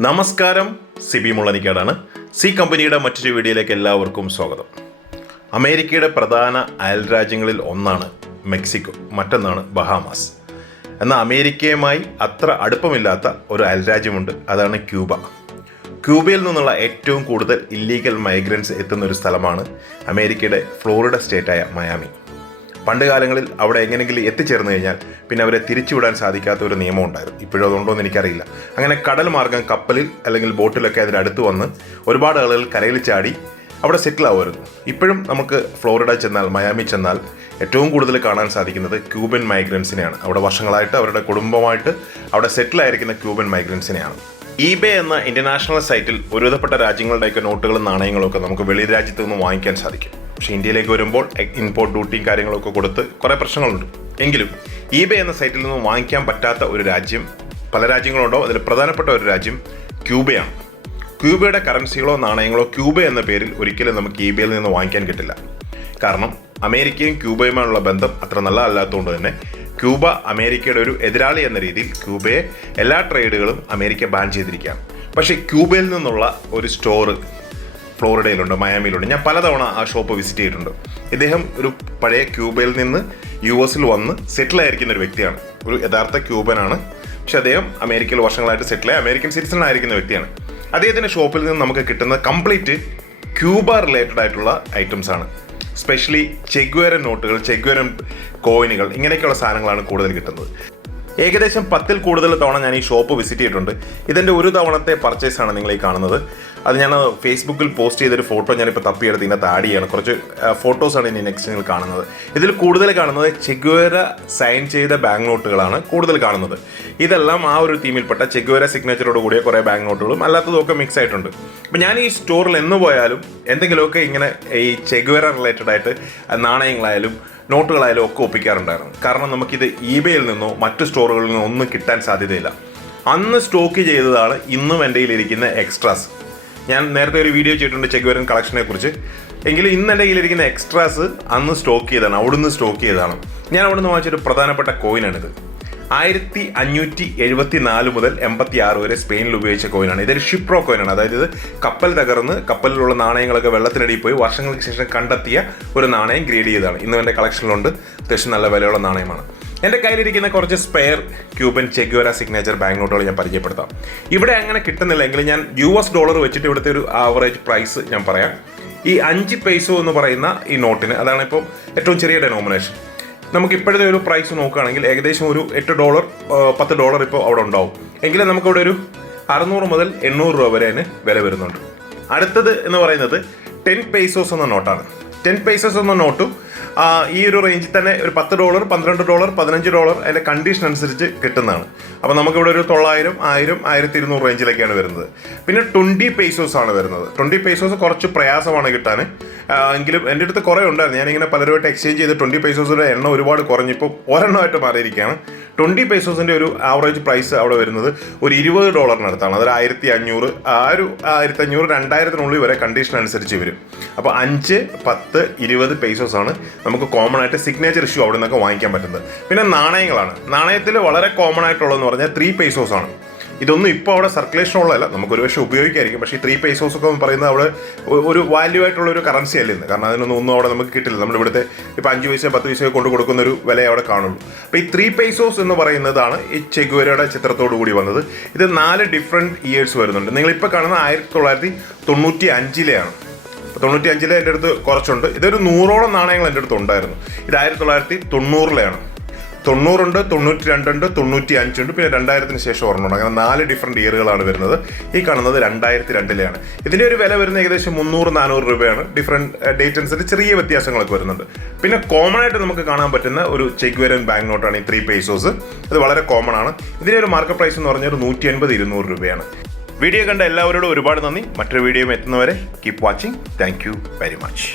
നമസ്കാരം, സിബി മുള്ളനിക്കാടാണ്. സി കമ്പനിയുടെ മറ്റൊരു വീഡിയോയിലേക്ക് എല്ലാവർക്കും സ്വാഗതം. അമേരിക്കയുടെ പ്രധാന അയൽരാജ്യങ്ങളിൽ ഒന്നാണ് മെക്സിക്കോ, മറ്റൊന്നാണ് ബഹാമാസ്. എന്നാൽ അമേരിക്കയുമായി അത്ര അടുപ്പമില്ലാത്ത ഒരു അയൽരാജ്യമുണ്ട്, അതാണ് ക്യൂബ. ക്യൂബയിൽ നിന്നുള്ള ഏറ്റവും കൂടുതൽ ഇല്ലീഗൽ മൈഗ്രൻസ് എത്തുന്ന ഒരു സ്ഥലമാണ് അമേരിക്കയുടെ ഫ്ലോറിഡ സ്റ്റേറ്റായ മയാമി. പണ്ട് കാലങ്ങളിൽ അവിടെ എങ്ങനെയെങ്കിലും എത്തിച്ചേർന്ന് കഴിഞ്ഞാൽ പിന്നെ അവരെ തിരിച്ചുവിടാൻ സാധിക്കാത്ത ഒരു നിയമം ഉണ്ടായിരുന്നു. ഇപ്പോഴും അതുണ്ടോ എന്ന് എനിക്കറിയില്ല. അങ്ങനെ കടൽ മാർഗം കപ്പലിൽ അല്ലെങ്കിൽ ബോട്ടിലൊക്കെ അതിൻ്റെ അടുത്ത് വന്ന് ഒരുപാട് ആളുകൾ കരയിൽ ചാടി അവിടെ സെറ്റിൽ ആവുമായിരുന്നു. ഇപ്പോഴും നമുക്ക് ഫ്ലോറിഡ ചെന്നാൽ, മയാമി ചെന്നാൽ ഏറ്റവും കൂടുതൽ കാണാൻ സാധിക്കുന്നത് ക്യൂബൻ മൈഗ്രൻസിനെയാണ്. അവിടെ വർഷങ്ങളായിട്ട് അവരുടെ കുടുംബമായിട്ട് അവിടെ സെറ്റിലായിരിക്കുന്ന ക്യൂബൻ മൈഗ്രൻസിനെയാണ്. eBay എന്ന ഇന്റർനാഷണൽ സൈറ്റിൽ ഒരുവിധപ്പെട്ട രാജ്യങ്ങളുടെയൊക്കെ നോട്ടുകളും നാണയങ്ങളും ഒക്കെ നമുക്ക് വെളി രാജ്യത്ത് നിന്ന് വാങ്ങിക്കാൻ സാധിക്കും. പക്ഷേ ഇന്ത്യയിലേക്ക് വരുമ്പോൾ ഇമ്പോർട്ട് ഡ്യൂട്ടിയും കാര്യങ്ങളൊക്കെ കൊടുത്ത് കുറേ പ്രശ്നങ്ങളുണ്ട്. എങ്കിലും eBay എന്ന സൈറ്റിൽ നിന്ന് വാങ്ങിക്കാൻ പറ്റാത്ത ഒരു രാജ്യം, പല രാജ്യങ്ങളുണ്ടോ, അതിൽ പ്രധാനപ്പെട്ട ഒരു രാജ്യം ക്യൂബയാണ്. ക്യൂബയുടെ കറൻസികളോ നാണയങ്ങളോ ക്യൂബ എന്ന പേരിൽ ഒരിക്കലും നമുക്ക് eBayയിൽ നിന്ന് വാങ്ങിക്കാൻ കിട്ടില്ല. കാരണം അമേരിക്കയും ക്യൂബയുമായുള്ള ബന്ധം അത്ര നല്ല അല്ലാത്തതുകൊണ്ട് തന്നെ ക്യൂബ അമേരിക്കയുടെ ഒരു എതിരാളി എന്ന രീതിയിൽ ക്യൂബയെ എല്ലാ ട്രേഡുകളും അമേരിക്ക ബാൻ ചെയ്തിരിക്കുകയാണ്. പക്ഷേ ക്യൂബയിൽ നിന്നുള്ള ഒരു സ്റ്റോറ് ഫ്ലോറിഡയിലുണ്ട്, മയാമിയിലുണ്ട്. ഞാൻ പലതവണ ആ ഷോപ്പ് വിസിറ്റ് ചെയ്തിട്ടുണ്ട്. ഇദ്ദേഹം ഒരു പഴയ ക്യൂബയിൽ നിന്ന് US വന്ന് സെറ്റിലായിരിക്കുന്ന ഒരു വ്യക്തിയാണ്. ഒരു യഥാർത്ഥ ക്യൂബനാണ്. പക്ഷെ അദ്ദേഹം അമേരിക്കയിൽ വർഷങ്ങളായിട്ട് സെറ്റിലായി അമേരിക്കൻ സിറ്റിസൺ ആയിരിക്കുന്ന വ്യക്തിയാണ്. അദ്ദേഹത്തിൻ്റെ ഷോപ്പിൽ നിന്ന് നമുക്ക് കിട്ടുന്ന കംപ്ലീറ്റ് ക്യൂബ റിലേറ്റഡ് ആയിട്ടുള്ള ഐറ്റംസ് ആണ്. സ്പെഷ്യലി ചെഗ്വേരൻ നോട്ടുകൾ, ചെഗ്വേരൻ കോയിനുകൾ, ഇങ്ങനെയൊക്കെയുള്ള സാധനങ്ങളാണ് കൂടുതൽ കിട്ടുന്നത്. ഏകദേശം 10ൽ കൂടുതൽ തവണ ഞാൻ ഈ ഷോപ്പ് വിസിറ്റ് ചെയ്തിട്ടുണ്ട്. ഇതിൻ്റെ ഒരു തവണത്തെ പർച്ചേസാണ് നിങ്ങൾ ഈ കാണുന്നത്. അത് ഞാൻ ഫേസ്ബുക്കിൽ പോസ്റ്റ് ചെയ്തൊരു ഫോട്ടോ ഞാനിപ്പോൾ തപ്പിയെടുത്ത് ഇതിനകത്ത് ആഡ് ചെയ്യാണ്. കുറച്ച് ഫോട്ടോസാണ് ഇനി നെക്സ്റ്റ് നിങ്ങൾ കാണുന്നത്. ഇതിൽ കൂടുതൽ കാണുന്നത് ചെഗ്വേര സൈൻ ചെയ്ത ബാങ്ക് നോട്ടുകളാണ് കൂടുതൽ കാണുന്നത്. ഇതെല്ലാം ആ ഒരു തീമിൽപ്പെട്ട ചെഗ്വേര സിഗ്നേച്ചറോട് കൂടിയ കുറേ ബാങ്ക് നോട്ടുകളും അല്ലാത്തതൊക്കെ മിക്സ് ആയിട്ടുണ്ട്. അപ്പം ഞാൻ ഈ സ്റ്റോറിൽ എന്ന് പോയാലും എന്തെങ്കിലുമൊക്കെ ഇങ്ങനെ ഈ ചെഗ്വേര റിലേറ്റഡ് ആയിട്ട് നാണയങ്ങളായാലും നോട്ടുകളായാലും ഒക്കെ ഒപ്പിക്കാറുണ്ടായിരുന്നു. കാരണം നമുക്കിത് eBayയിൽ നിന്നോ മറ്റു സ്റ്റോറുകളിൽ നിന്നോ ഒന്നും കിട്ടാൻ സാധ്യതയില്ല. അന്ന് സ്റ്റോക്ക് ചെയ്തതാണ് ഇന്നും എൻ്റെ കയ്യിലിരിക്കുന്ന എക്സ്ട്രാസ്. ഞാൻ നേരത്തെ ഒരു വീഡിയോ ചെയ്തിട്ടുണ്ട് ചെഗ്വേരൻ കളക്ഷനെ കുറിച്ച്. എങ്കിലും ഇന്ന് എൻ്റെ കയ്യിലിരിക്കുന്ന എക്സ്ട്രാസ് അന്ന് സ്റ്റോക്ക് ചെയ്തതാണ്, അവിടുന്ന് സ്റ്റോക്ക് ചെയ്തതാണ്. ഞാൻ അവിടുന്ന് വാങ്ങിച്ചൊരു പ്രധാനപ്പെട്ട കോയിനാണിത്. 1574 മുതൽ 86 വരെ സ്പെയിനിൽ ഉപയോഗിച്ച കോയിനാണ്. ഇതൊരു ഷിപ്രോ കോയിനാണ്. അതായത് ഇത് കപ്പൽ തകർന്ന് കപ്പലിലുള്ള നാണയങ്ങളൊക്കെ വെള്ളത്തിനടിയിൽ പോയി വർഷങ്ങൾക്ക് ശേഷം കണ്ടെത്തിയ ഒരു നാണയം ഗ്രേഡ് ചെയ്തതാണ്. ഇന്നും എൻ്റെ കളക്ഷനിലുണ്ട്. അത്യാവശ്യം നല്ല വിലയുള്ള നാണയമാണ്. എൻ്റെ കയ്യിലിരിക്കുന്ന കുറച്ച് spare Cuban Che Guevara signature bank നോട്ടുകൾ ഞാൻ പരിചയപ്പെടുത്താം. ഇവിടെ അങ്ങനെ കിട്ടുന്നില്ല എങ്കിൽ ഞാൻ $, വെച്ചിട്ട് ഇവിടുത്തെ ഒരു ആവറേജ് പ്രൈസ് ഞാൻ പറയാം. ഈ 5 പൈസോ എന്ന് പറയുന്ന ഈ നോട്ടിന്, അതാണ് ഇപ്പോൾ ഏറ്റവും ചെറിയ ഡെനോമിനേഷൻ. നമുക്ക് ഇപ്പോഴത്തെ ഒരു പ്രൈസ് നോക്കുകയാണെങ്കിൽ ഏകദേശം ഒരു $8, $10 ഇപ്പോൾ അവിടെ ഉണ്ടാവും. എങ്കിലും നമുക്കിവിടെ ഒരു 600 മുതൽ 800 രൂപ വരെ അതിന് വില വരുന്നുണ്ട്. അടുത്തത് എന്ന് പറയുന്നത് 10 പൈസോസ് എന്ന നോട്ടാണ്. 10 പൈസോസ് എന്ന നോട്ടും ഈ ഒരു റേഞ്ചിൽ തന്നെ ഒരു $10, $12, $15 അതിൻ്റെ കണ്ടീഷൻ അനുസരിച്ച് കിട്ടുന്നതാണ്. അപ്പോൾ നമുക്കിവിടെ ഒരു 900, 1000, 1200 റേഞ്ചിലേക്കാണ് വരുന്നത്. പിന്നെ 20 പൈസോസ് ആണ് വരുന്നത്. 20 പൈസോസ് കുറച്ച് പ്രയാസമാണ് കിട്ടാൻ. എങ്കിലും എൻ്റെ അടുത്ത് കുറേ ഉണ്ടായിരുന്നു. ഞാനിങ്ങനെ പലരുമായിട്ട് എക്സ്ചേഞ്ച് ചെയ്ത് 20 പൈസോസിൻ്റെ എണ്ണം ഒരുപാട് കുറഞ്ഞിപ്പോൾ ഒരെണ്ണമായിട്ട് മാറിയിരിക്കുകയാണ്. 20 പൈസോസിൻ്റെ ഒരു ആവറേജ് പ്രൈസ് അവിടെ വരുന്നത് ഒരു $20 അതൊരു 1500, ആ ഒരു 1500, 2000 വരെ കണ്ടീഷൻ അനുസരിച്ച് വരും. അപ്പോൾ 5, 10, 20 പൈസോസാണ് നമുക്ക് കോമൺ ആയിട്ട് സിഗ്നേച്ചർ ഇഷ്യൂ അവിടെ നിന്നൊക്കെ വാങ്ങിക്കാൻ പറ്റുന്നത്. പിന്നെ നാണയങ്ങളാണ്. നാണയത്തിൽ വളരെ കോമൺ ആയിട്ടുള്ളതെന്ന് പറഞ്ഞാൽ 3 പൈസോസാണ്. ഇതൊന്നും ഇപ്പോൾ അവിടെ സർക്കുലേഷൻ ഉള്ളതല്ല, നമുക്കൊരു പക്ഷേ ഉപയോഗിക്കായിരിക്കും. പക്ഷേ ഈ 3 പൈസോസ് ഒക്കെ പറയുന്നത് അവിടെ ഒരു വാല്യൂ ആയിട്ടുള്ള ഒരു കറൻസി അല്ല ഇന്ന്. കാരണം അതിനൊന്നും അവിടെ നമുക്ക് കിട്ടില്ല. നമ്മളിവിടുത്തെ ഇപ്പോൾ 5 പൈസ 10 പൈസ കൊണ്ട് കൊടുക്കുന്ന ഒരു വില അവിടെ കാണുള്ളൂ. അപ്പോൾ ഈ 3 പൈസോസ് എന്ന് പറയുന്നതാണ് ഈ ചെഗ്വേരയുടെ ചിത്രത്തോടു കൂടി വന്നത്. ഇത് 4 ഡിഫറെൻറ്റ് ഇയേഴ്സ് വരുന്നുണ്ട്. നിങ്ങളിപ്പോൾ കാണുന്ന 1995-ലെയാണ്. 95-ലെ എൻ്റെ അടുത്ത് കുറച്ചുണ്ട്. ഇതൊരു 100ഓളം നാണയങ്ങൾ എൻ്റെ അടുത്ത് ഉണ്ടായിരുന്നു. ഇത് 1990-ലെയാണ്. 90 ഉണ്ട്, 92 ഉണ്ട്, 95 ഉണ്ട്, പിന്നെ 2000-ന് ശേഷം ഒരെണ്ണമുണ്ട്. അങ്ങനെ 4 ഡിഫറെൻറ്റ് ഇയറുകളാണ് വരുന്നത്. ഈ കാണുന്നത് 2002-ലെയാണ്. ഇതിൻ്റെ ഒരു വില വരുന്നത് ഏകദേശം 300-400 രൂപയാണ്. ഡിഫറെൻറ്റ് ഡേറ്റ് അനുസരിച്ച് ചെറിയ വ്യത്യാസങ്ങളൊക്കെ വരുന്നുണ്ട്. പിന്നെ കോമൺ ആയിട്ട് നമുക്ക് കാണാൻ പറ്റുന്ന ഒരു ചെഗ്വേരൻ ബാങ്ക് നോട്ടാണ് ഈ 3 പൈസോസ്. ഇത് വളരെ കോമൺ ആണ്. ഇതിൻ്റെ ഒരു മാർക്കറ്റ് പ്രൈസ് എന്ന് പറഞ്ഞാൽ 180-200 രൂപയാണ്. വീഡിയോ കണ്ട എല്ലാവരോടും ഒരുപാട് നന്ദി. മറ്റൊരു വീഡിയോ എത്തുന്നവരെ keep watching. Thank you very much.